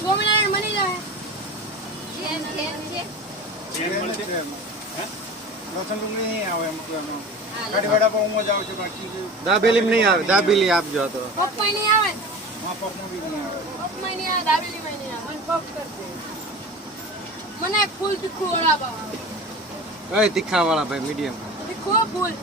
Swaminarayan money જાય લસણ ડુંગળી નહીં આવે એમ કાઢી વડા પાઉં જ આવશે બાકી દાબેલી નહીં આવે, દાબેલી આપજો તો. પપ્પા નહીં આવે હા પપનું બી નહીં આવે પપ્પા નહીં આવે દાબેલી માં નહીં આવે મને ફૂલ તીખું વડાપાવ આવે ઓય તીખા વાળા ભાઈ મીડિયમ. તીખું ફૂલ